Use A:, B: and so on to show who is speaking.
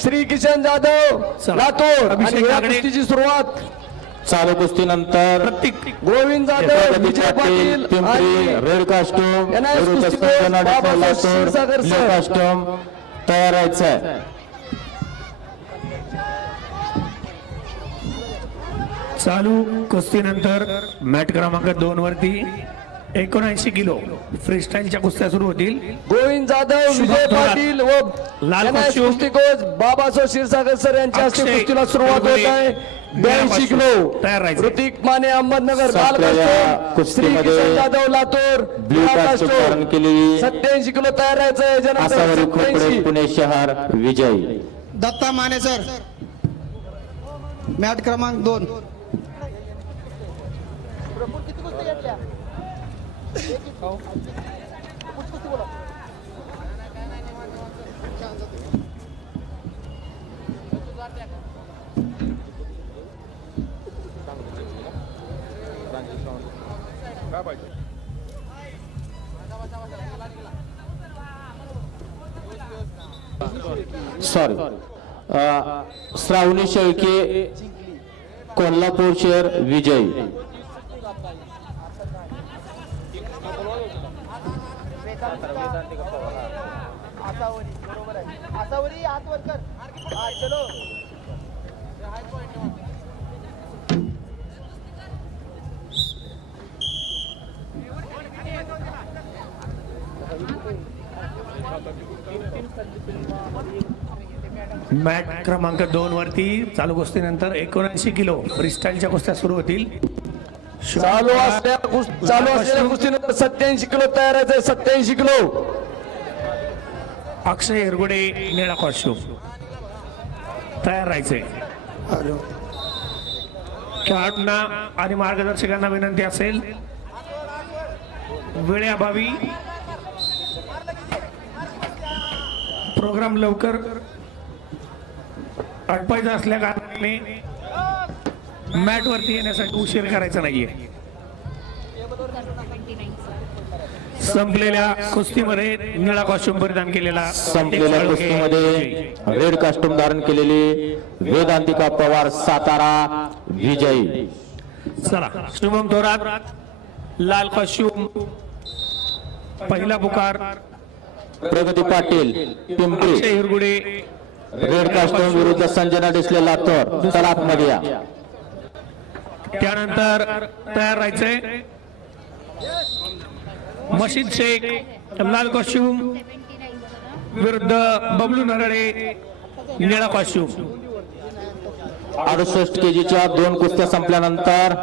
A: श्री किशन जाधव. लातूर. कुस्तीची सुरुवात
B: चालू कुस्तीनंतर
C: प्रत्येक
A: गोविंद जाधव विजय
B: पाटील रेड कास्टूम
A: कुस्ती.
B: कास्टूम तयार व्हायचंय
C: चालू कुस्तीनंतर मॅट क्रमांक दोन वरती एकोणऐंशी किलो फ्रीस्टाईलच्या कुस्त्या सुरू होतील
A: गोविंद जाधव विजय. पाटील व
C: लाल
A: NIS
C: कॉस्ट्यूम.
A: कुस्ती कोच बाबासाहेब क्षीरसागर सर यांच्या हस्ते कुस्तीला सुरुवात होत. आहे ब्याऐंशी. किलो
C: तयार राहायचे.
A: ऋतिक माने अहमदनगर
B: कुस्तीमध्ये
A: जाधव लातूर सत्याऐंशी किलो तयार राहायचं आहे
B: आसावरी
A: याच्यानंतर
B: खोपडे
A: 87.
B: पुणे शहर विजयी
D: दत्ता माने सर मॅट क्रमांक दोन
B: सॉरी श्रावणी शेळके कोल्हापूर शहर विजयी
E: आसावरी बरोबर आहे आसावरी हात वर कर हा चलो
C: मॅच क्रमांक दोन वरती चालू कुस्तीनंतर एकोणऐंशी किलो फ्रीस्टाईलच्या कुस्त्या सुरू होतील.
A: चालू असल्या चालू असलेल्या कुस्तीनंतर सत्याऐंशी किलो तयार आहे सत्याऐंशी किलो.
C: अक्षय हिरगुडे निळा कॉस्ट्यूम तयार राहायचे खेळाडूंना आणि मार्गदर्शकांना विनंती असेल. वेळेअभावी प्रोग्राम लवकर आटपायचा असल्या कारणाने मॅट वरती येण्यासाठी उशीर करायचा नाहीये. संपलेल्या कुस्तीमध्ये निळा कॉस्ट्यूम परिधान केलेला
B: संपलेल्या कुस्तीमध्ये रेड कास्टूम धारण केलेली वेदांतिका पवार सातारा विजयी.
C: चला शुभम थोरात लाल कॉस्ट्यूम पहिला पुकार
B: प्रगती पाटील पिंपरी.
C: हिरगुडे
B: रेड कास्टूम विरुद्ध संजना डिसले लातूर तलापमध्ये या
C: त्यानंतर तयार राहायचंय मशीद शेख लाल कॉस्ट्युम विरुद्ध बबलू नरडे निळा कॉस्ट्युम
B: अडुसष्ट केजीच्या दोन कुस्त्या संपल्यानंतर